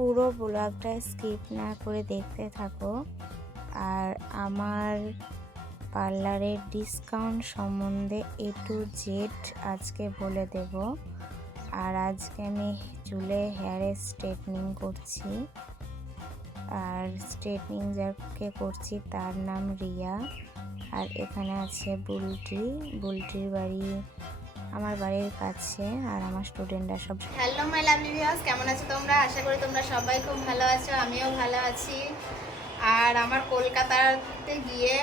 পুরো ব্লগটা স্কিপ না করে দেখতে থাকো। আর আমার পার্লারের ডিসকাউন্ট সম্বন্ধে A to Z আজকে বলে দেব। আর আজকে আমি চুলে হেয়ারে স্ট্রেটনিং করছি। আর স্ট্রেটনিং যাকে করছি তার নাম রিয়া। আর এখানে আছে বুলটির বাড়ি আমার বাড়ির কাছে। আর আমার স্টুডেন্টরা সব হ্যালো মাই লাভলি ভিউয়ার্স, কেমন আছো তোমরা? আশা করি তোমরা সবাই খুব ভালো আছো, আমিও ভালো আছি। আর আমার কলকাতাতে গিয়ে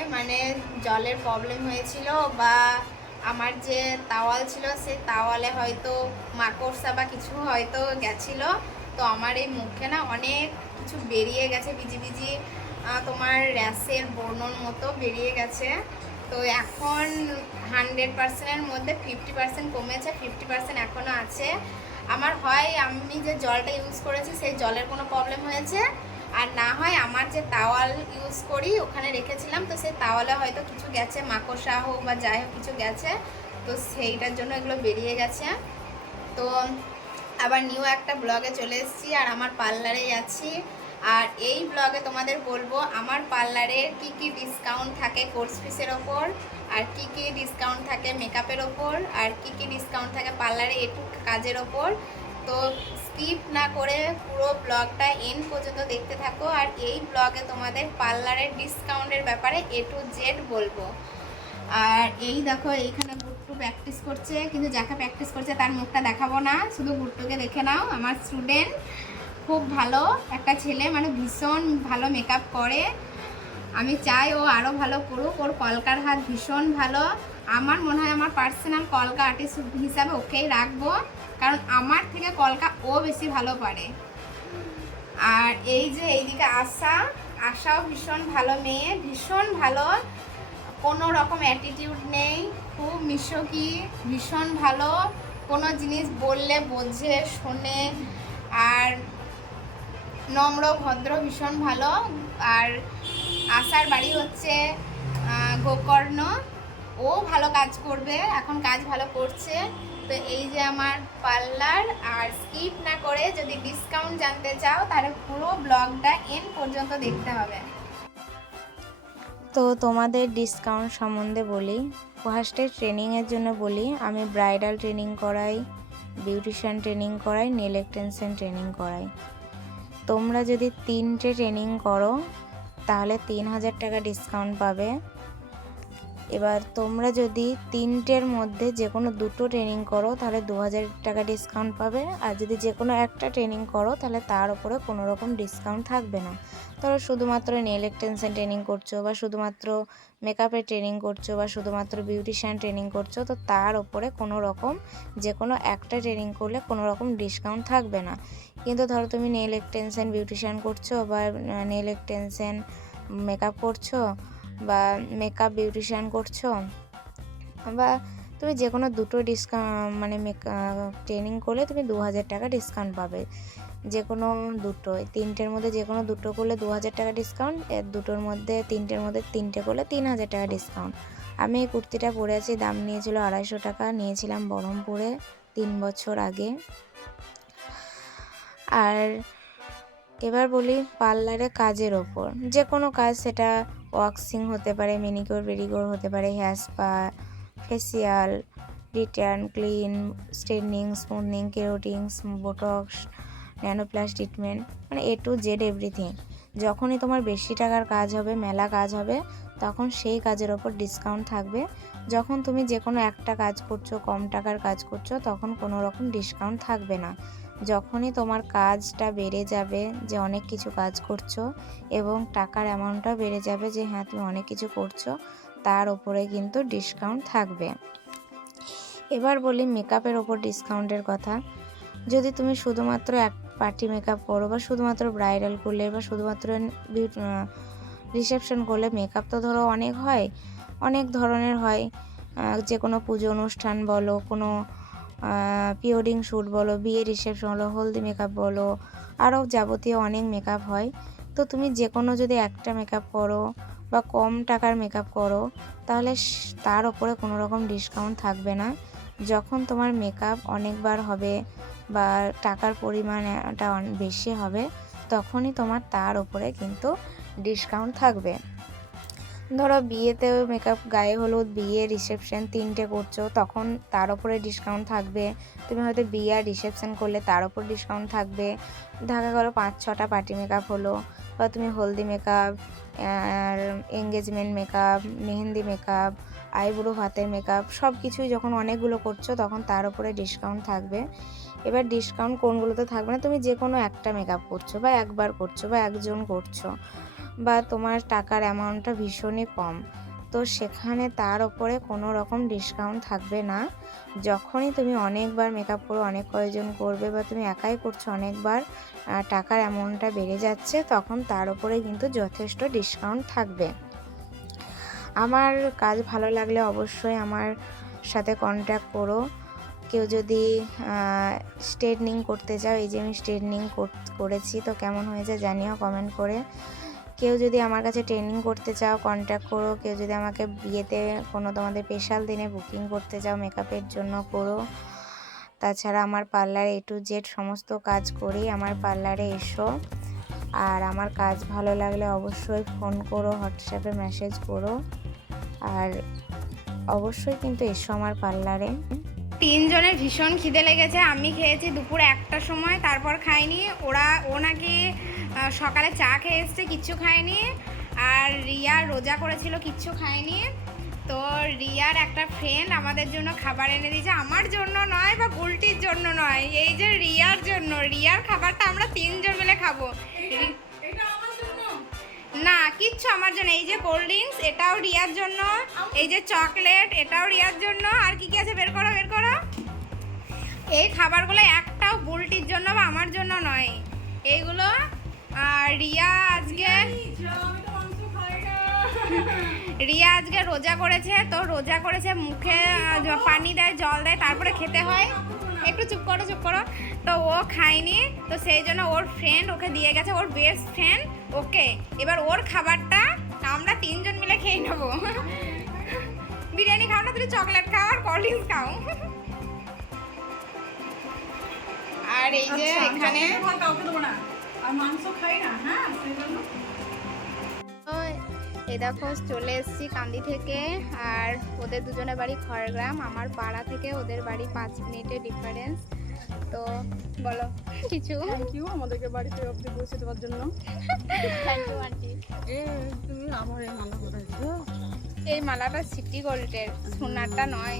জলের প্রবলেম হয়েছিল, বা আমার যে তাওয়াল ছিল সেই তাওয়ালে হয়তো মাকড়সা বা কিছু হয়তো গেছিলো। তো আমার এই মুখে না অনেক কিছু বেরিয়ে গেছে, বিজি বিজি তোমার র্যাশের বর্ণর মতো বেরিয়ে গেছে। তো এখন 100%-এর মধ্যে 50% কমেছে, 50% এখনও আছে। আমার হয় আমি যে জলটা ইউজ করেছি সেই জলের কোনো প্রবলেম হয়েছে, আর না হয় আমার যে তাওয়াল ইউজ করি ওখানে রেখেছিলাম, তো সেই তাওয়ালে হয়তো কিছু গেছে, মাকড়সা হোক বা যাই হোক কিছু গেছে, তো সেইটার জন্য এগুলো বেরিয়ে গেছে। তো আবার নিউ একটা ব্লগে চলে এসেছি আর আমার পার্লারেই আছি। আর এই ব্লগে তোমাদের বলবো আমার পার্লারে কি কি ডিসকাউন্ট থাকে কোর্স ফিসের ওপর, আর কি কি ডিসকাউন্ট থাকে মেকআপের ওপর, আর কি কি ডিসকাউন্ট থাকে পার্লারে একটু কাজের ওপর। তো স্কিপ না করে পুরো ব্লগটা এন্ড পর্যন্ত দেখতে থাকো। আর এই ব্লগে তোমাদের পার্লারের ডিসকাউন্টের ব্যাপারে A to Z বলবো। আর এই দেখো এইখানে গুট্টু প্র্যাকটিস করছে, কিন্তু যাকে প্র্যাকটিস করছে তার মুখটা দেখাবো না, শুধু গুট্টুকে দেখে নাও। আমার স্টুডেন্ট খুব ভালো একটা ছেলে, ভীষণ ভালো মেকআপ করে। আমি চাই ও আরও ভালো করুক, ওর কলকার হাত ভীষণ ভালো। আমার মনে হয় আমার পার্সোনাল কলকা আর্টিস্ট হিসাবে ওকেই রাখবো, কারণ আমার থেকে কলকা ও বেশি ভালো পারে। আর এই যে এইদিকে আশাও ভীষণ ভালো মেয়ে, ভীষণ ভালো, কোনো রকম অ্যাটিটিউড নেই, খুব মিশুকি, ভীষণ ভালো, কোনো জিনিস বললে বোঝে শোনে, আর নম্র ভদ্র, ভীষণ ভালো। আর আশার বাড়ি হচ্ছে গোকর্ণ, ও ভালো কাজ করবে, এখন কাজ ভালো করছে। তো এই যে আমার পার্লার। আর স্কিপ না করে যদি ডিসকাউন্ট জানতে চাও তাহলে পুরো ব্লগটা এন্ড পর্যন্ত দেখতে হবে। তো তোমাদের ডিসকাউন্ট সম্বন্ধে বলি। ফার্স্টে ট্রেনিংয়ের জন্য বলি, আমি ব্রাইডাল ট্রেনিং করাই, বিউটিশিয়ান ট্রেনিং করাই, নেল এক্সটেনশন ট্রেনিং করাই। তোমরা যদি 3টে ট্রেনিং করো তাহলে 3000 টাকা ডিসকাউন্ট পাবে। এবার তোমরা যদি 3টের মধ্যে যে কোনো 2টো ট্রেনিং করো তাহলে 2000 টাকা ডিসকাউন্ট পাবে। আর যদি যে কোনো একটা ট্রেনিং করো তাহলে তার উপরে কোনো রকম ডিসকাউন্ট থাকবে না। ধরো শুধুমাত্র নেল এক্সটেনশন ট্রেনিং করছো, বা শুধুমাত্র মেকআপের ট্রেনিং করছো, বা শুধুমাত্র বিউটিশিয়ান ট্রেনিং করছো, তো তার উপরে কোনো রকম যে কোনো একটা ট্রেনিং করলে কোনো রকম ডিসকাউন্ট থাকবে না। কিন্তু ধরো তুমি নেল এক্সটেনশন বিউটিশিয়ান করছো, বা নেল এক্সটেনশন মেকআপ করছো, বা মেকআপ বিউটিশিয়ান করছো, বা তুমি যে কোনো 2টো ডিসকাউন্ট ট্রেনিং করলে তুমি 2000 টাকা ডিসকাউন্ট পাবে। যে কোনো 2টো, 3টের মধ্যে যে কোনো 2টো করলে 2000 টাকা ডিসকাউন্ট, 2টোর মধ্যে 3টের মধ্যে 3টে করলে 3000 টাকা ডিসকাউন্ট। আমি এই কুর্তিটা পরে আছি, দাম নিয়েছিল 250 টাকা, নিয়েছিলাম বহরমপুরে 3 বছর আগে। আর এবার বলি পার্লারে কাজের ওপর, যে কোনো কাজ, সেটা ওয়াক্সিং হতে পারে, ম্যানিকিওর পেডিকিওর হতে পারে, hair spa, facial, return, clean, straightening, smoothening, keratin, botox, nanoplast treatment, A to Z everything. যখনই তোমার বেশি টাকার কাজ হবে, মেলা কাজ হবে, তখন সেই কাজের ওপর ডিসকাউন্ট থাকবে। যখন তুমি যে কোনো একটা কাজ করছো, কম টাকার কাজ করছো, তখন কোনো রকম ডিসকাউন্ট থাকবে না। যখনই তোমার কাজটা বেড়ে যাবে, যে অনেক কিছু কাজ করছো, এবং টাকার অ্যামাউন্টটাও বেড়ে যাবে, যে হ্যাঁ তুমি অনেক কিছু করছো, তার উপরে কিন্তু ডিসকাউন্ট থাকবে। এবার বলি মেকআপের ওপর ডিসকাউন্টের কথা। যদি তুমি শুধুমাত্র এক পার্টি মেকআপ করো, বা শুধুমাত্র ব্রাইডাল করলে, বা শুধুমাত্র রিসেপশন করলে, মেকআপ তো ধরো অনেক হয়, অনেক ধরনের হয়। যে কোনো পুজো অনুষ্ঠান বলো, কোনো প্রি ওয়েডিং শ্যুট বলো, বিয়ে রিসেপশন বলো, হলদি মেকআপ বলো, আরও যাবতীয় অনেক মেকআপ হয়। তো তুমি যে কোনো যদি একটা মেকআপ করো, বা কম টাকার মেকআপ করো, তাহলে তার ওপরে কোনো রকম ডিসকাউন্ট থাকবে না। যখন তোমার মেকআপ অনেকবার হবে, বা টাকার পরিমাণটা বেশি হবে, তখনই তোমার তার উপরে কিন্তু ডিসকাউন্ট থাকবে। ধরো বিয়েতেও মেকআপ, গায়ে হলুদ, বিয়ে, রিসেপশন 3টে করছো, তখন তার উপরে ডিসকাউন্ট থাকবে। তুমি হয়তো বিয়ে আর রিসেপশন করলে তার উপর ডিসকাউন্ট থাকবে। দেখা গেলো 5-6টা পার্টি মেকআপ হলো, বা তুমি হলদি মেকআপ, আর engagement makeup, mehendi makeup, eyebrow হাতের মেকআপ, সব কিছুই যখন অনেকগুলো করছো তখন তার উপরে ডিসকাউন্ট থাকবে। এবার ডিসকাউন্ট কোনগুলোতে থাকবে না, তুমি যে কোনো একটা মেকআপ করছো বা একবার করছো বা একজন করছো, বা তোমার টাকার অ্যামাউন্টটা ভীষণই কম, তো সেখানে তার ওপরে কোনো রকম ডিসকাউন্ট থাকবে না। যখনই তুমি অনেকবার মেকআপ করো, অনেক কয়েকজন করবে, বা তুমি একাই করছো অনেকবার, টাকার অ্যামাউন্টটা বেড়ে যাচ্ছে, তখন তার ওপরে কিন্তু যথেষ্ট ডিসকাউন্ট থাকবে। আমার কাজ ভালো লাগলে অবশ্যই আমার সাথে কন্ট্যাক্ট করো। কেউ যদি স্ট্রেটনিং করতে চাও, এই যে আমি স্ট্রেটনিং করেছি, তো কেমন হয়েছে জানিও কমেন্ট করে। কেউ যদি আমার কাছে ট্রেনিং করতে চাও কন্ট্যাক্ট করো। কেউ যদি আমাকে বিয়েতে কোনো তোমাদের স্পেশাল দিনে বুকিং করতে চাও মেকআপের জন্য করো। তাছাড়া আমার পার্লারে A to Z সমস্ত কাজ করি, আমার পার্লারে এসো। আর আমার কাজ ভালো লাগলে অবশ্যই ফোন করো, হোয়াটসঅ্যাপে মেসেজ করো, আর অবশ্যই কিন্তু এসো আমার পার্লারে। 3 জনের ভীষণ খিদে লেগেছে। আমি খেয়েছি দুপুর 1টার সময়, তারপর খাইনি। ও নাকি সকালে চা খেয়ে এসছে, কিচ্ছু খায়নি। আর রিয়া রোজা করেছিল, কিচ্ছু খায়নি। তো রিয়ার একটা ফ্রেন্ড আমাদের জন্য খাবার এনে দিয়েছে, আমার জন্য নয় বা গুলটির জন্য নয়, এই যে রিয়ার জন্য। রিয়ার খাবারটা আমরা 3 জন মিলে খাবো। না, কিচ্ছু আমার জন্য। এই যে কোল্ড ড্রিঙ্কস, এটাও রিয়ার জন্য। এই যে চকলেট, এটাও রিয়ার জন্য। আর কি কি আছে বের করো বের করো। এই খাবারগুলো একটাও বুলটির জন্য বা আমার জন্য নয়, এইগুলো। আর রিয়া আজকে রোজা করেছে, তো রোজা করেছে, মুখে পানি দেয়, জল দেয়, তারপরে খেতে হয়। একটু চুপ করো। তো ও খায়নি, তো সেই জন্য ওর ফ্রেন্ড ওকে দিয়ে গেছে, ওর বেস্ট ফ্রেন্ড ওকে। এবার ওর খাবারটা আমরা 3 জন মিলে খেয়ে নেবো। বিরিয়ানি খাও না, তুমি চকলেট খাও আর কোল্ড ড্রিঙ্কস খাও। আর এই যে এখানে এই দেখো চলে এসেছি কান্দি থেকে। আর ওদের দুজনের বাড়ি খড়গ্রাম, আমার পাড়া থেকে ওদের বাড়ি 5 মিনিটের ডিফারেন্স। তো বলো কিছু। থ্যাংক ইউ আমাদেরকে বাড়িতে অবধি পৌঁছে দেওয়ার জন্য। Thank you aunty. তুমি আমার এই মালা কোথায়? এই মালাটা সিটি গোল্ডের, সোনারটা নয়।